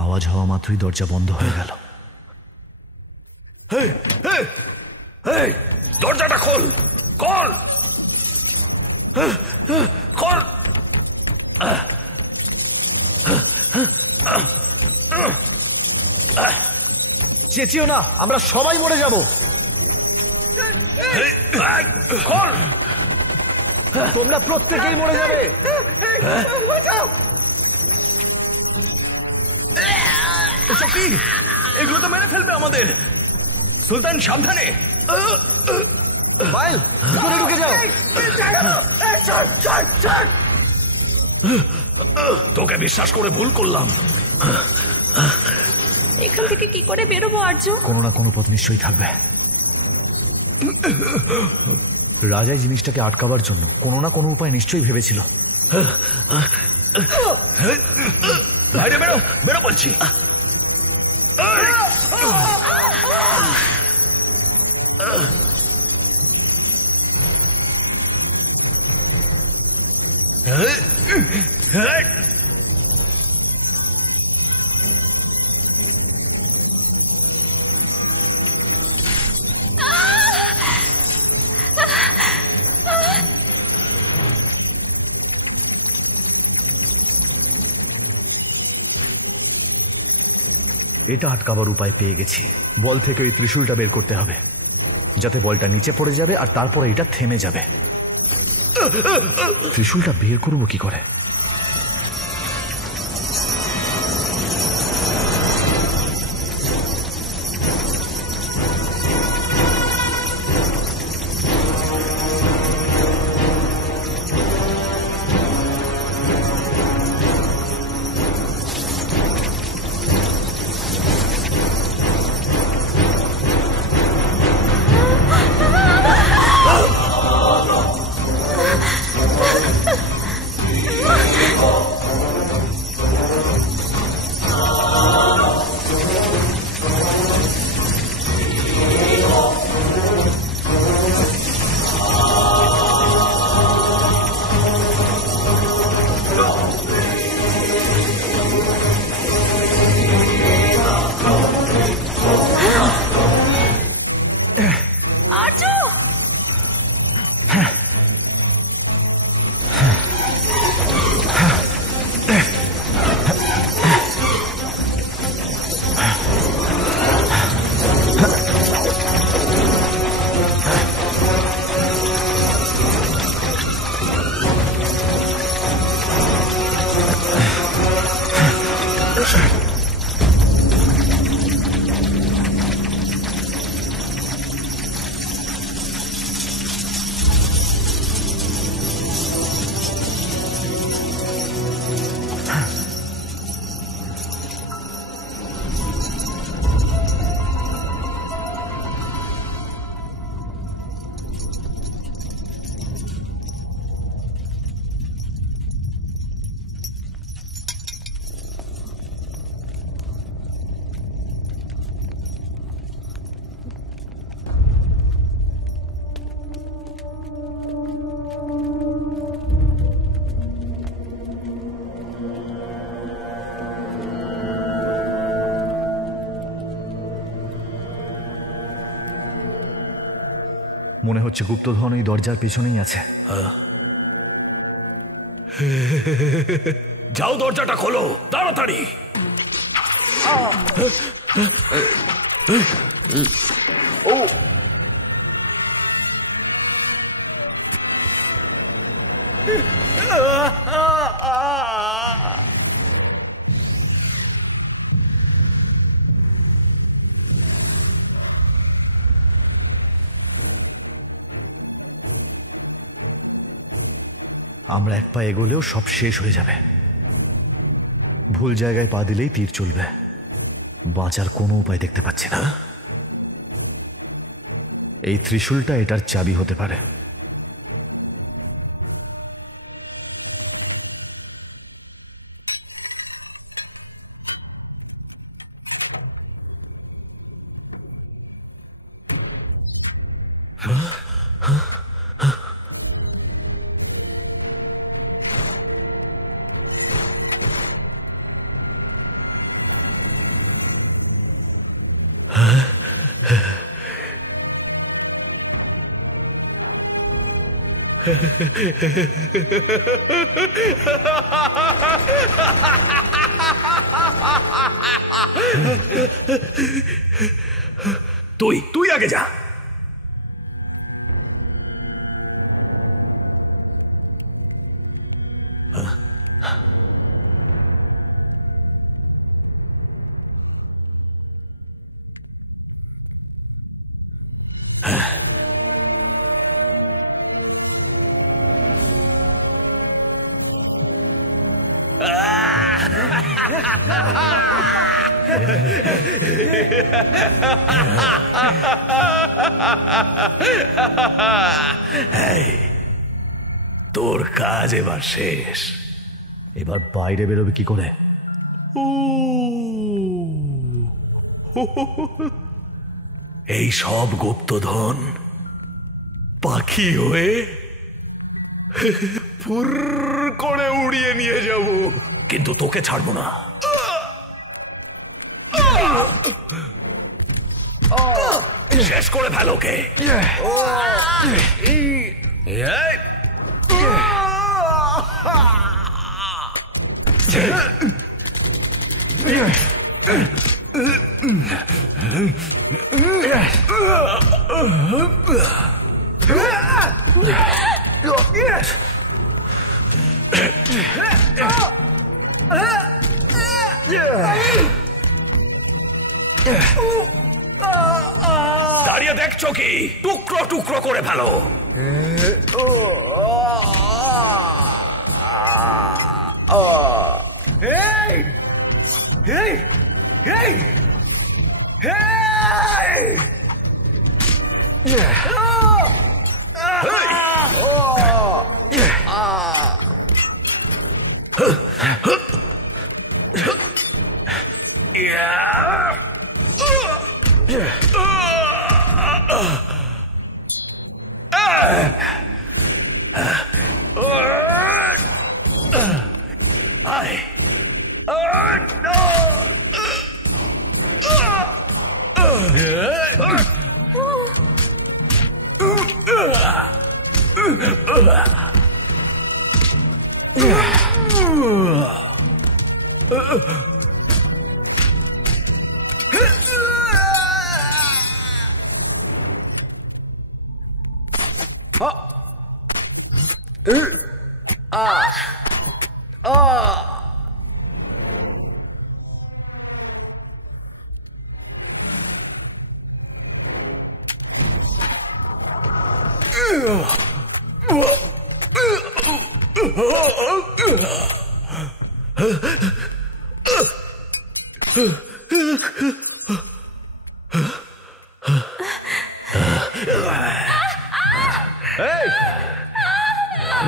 আওয়াজ হওয়া মাত্রই দরজা বন্ধ হয়ে গেল। দরজাটা খোল, খোল, খোল। চেঁচিও না, আমরা সবাই মরে যাব। খোল। তোমরা প্রত্যেকেই মরে যাবে। এসব কি? এগুলো তো মেরে ফেলবে আমাদের। সুলতান সাবধানে। বাইল, ভিতরে ঢুকে যাও। তোকে বিশ্বাস করে ভুল করলাম। এখান থেকে কি করে বেরোবো আর্য? কোনো না কোনো পথ নিশ্চয়ই থাকবে। রাজাই জিনিসটাকে আটকাবার জন্য কোনো না কোনো উপায় নিশ্চয়ই ভেবেছিল। বাইরে বেরো, বেরো বলছি। এটা আটকাবার উপায় পেয়ে গেছি। বল থেকে ওই ত্রিশূলটা বের করতে হবে, যাতে বলটা নিচে পড়ে যাবে আর তারপরে এটা থেমে যাবে। ত্রিশূলটা বের করবো কি করে? মনে হচ্ছে গুপ্তধন এই দরজার পেছনেই আছে। যাও, দরজাটা খোলো তাড়াতাড়ি। আমরা এক পা এগোলেও সব শেষ হয়ে যাবে। ভুল জায়গায় পা দিলেই তীর চলবে। বাঁচার কোনো উপায় দেখতে পাচ্ছি না। এই ত্রিশূলটা এটার চাবি হতে পারে। তুই আগে যা। তোর কাজ এবার শেষ। এবার বাইরে বেরোবে কি করে? এই সব গুপ্তধন পাখি হয়ে ফুর করে উড়িয়ে নিয়ে যাব, কিন্তু তোকে ছাড়বো না। শেষ করে ফেল ওকে। দাঁড়িয়ে দেখছো কি? টুকরো টুকরো করে ফেলো।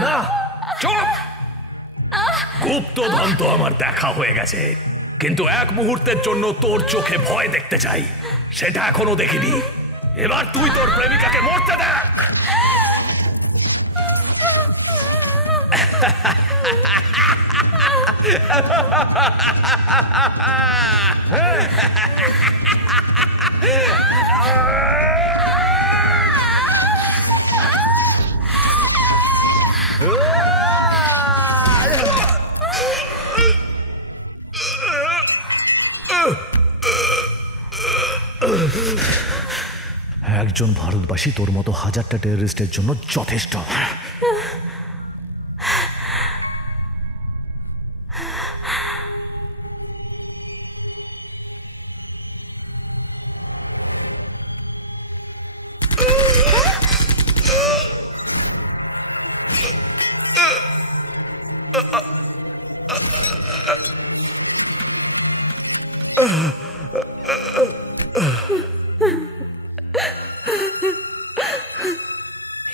না, চুপ! গুপ্তধন তো আমার দেখা হয়ে গেছে, কিন্তু এক মুহূর্তের জন্য তোর চোখে ভয় দেখতে চাই। সেটা এখনো দেখিনি। এবার তুই তোর প্রেমিকাকে মরতে দেখ। একজন ভারতবাসী তোর মতো হাজারটা টেররিস্টের জন্য যথেষ্ট।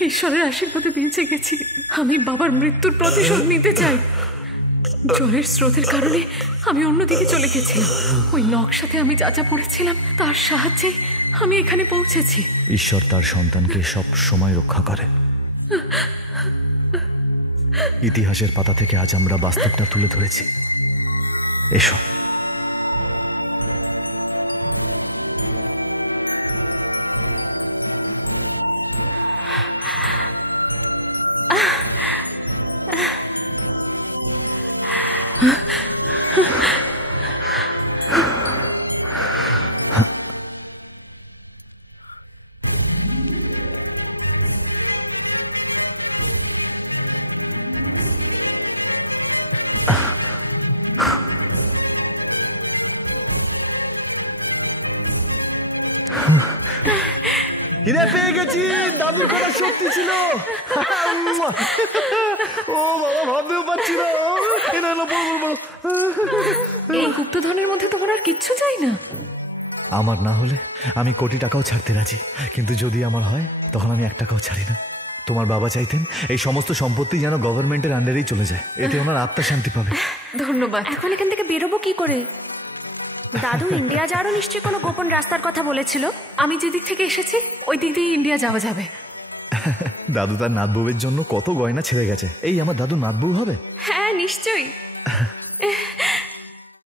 ঈশ্বরের আশীর্বাদে বেঁচে গেছি। আমি বাবার মৃত্যুর প্রতিশোধ নিতে চাই। জলের স্রোতের কারণে আমি অন্যদিকে চলে গেছিলাম। ওই নকশাতে আমি যা যা পড়েছিলাম তার সাহায্যে আমি এখানে পৌঁছেছি। ঈশ্বর তার সন্তানকে সব সময় রক্ষা করে। ইতিহাসের পাতা থেকে আজ আমরা বাস্তবটা তুলে ধরেছি। এসো। হিরে পেয়ে গেছি, দাদুর কথা সত্যি ছিল। ও বাবা, ভাবতেও পারছি না। এটা হলো বড় বড় বড়। এই গুপ্তধনের মধ্যে তোমার আর কিচ্ছু চাই না? আমার না হলে আমি কোটি টাকাও ছাড়তে রাজি, কিন্তু যদি আমার হয় তখন আমি 1 টাকাও ছাড়ি না। তোমার বাবা চাইতেন এই সমস্ত সম্পত্তি যেন গভর্নমেন্টের আন্ডারেই চলে যায়, এতে ওনার আত্মা শান্তি পাবে। ধন্যবাদ। এখন এখান থেকে বেরোবো কি করে? দাদু ইন্ডিয়া যাওয়ারও নিশ্চয়ই কোনো গোপন রাস্তার কথা বলেছিল। আমি যেদিক থেকে এসেছি ওই দিক দিয়ে ইন্ডিয়া যাওয়া যাবে। দাদু তার নাতবউয়ের জন্য কত গয়না ছেড়ে গেছে। এই আমার দাদু নাতবউ হবে? হ্যাঁ নিশ্চয়ই।